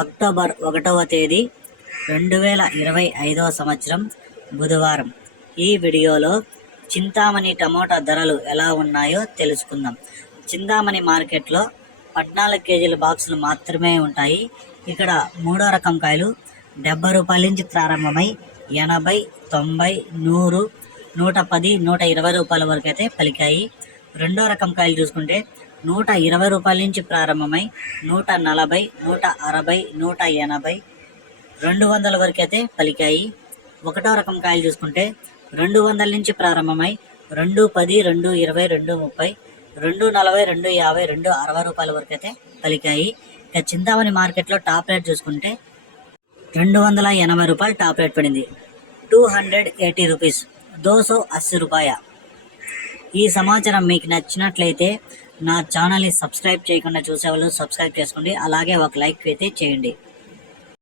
October 1వ తేదీ 2025వ సంవత్సరం బుధవారం. ఈ వీడియోలో చింతామణి టమోటా ధరలు ఎలా ఉన్నాయో తెలుసుకుందాం. చింతామణి మార్కెట్లో 14 కేజీల బాక్సులు మాత్రమే ఉంటాయి. ఇక్కడ మూడో రకం కాయలు 70 రూపాయల నుంచి ప్రారంభమై 80, 90, 100, 110, 120 రూపాయల వరకు అయితే పలికాయి. రెండో రకం కాయలు చూసుకుంటే 120 రూపాయల నుంచి ప్రారంభమై 140, 160, 180, 200 వరకు అయితే పలికాయి. ఒకటో రకం కాయలు చూసుకుంటే 200 నుంచి ప్రారంభమై 210, 220, 230, 240, 250, 260 రూపాయల వరకు అయితే పలికాయి. ఇక చింతామణి మార్కెట్లో టాప్ రేట్ చూసుకుంటే 280 రూపాయలు టాప్ రేట్ పడింది. 280 రూపీస్, 280 రూపాయ. ఈ సమాచారం మీకు నచ్చినట్లయితే నా ఛానల్ని సబ్స్క్రైబ్ చేయకుండా చూసేవాళ్ళు సబ్స్క్రైబ్ చేసుకోండి. అలాగే ఒక లైక్ అయితే చేయండి.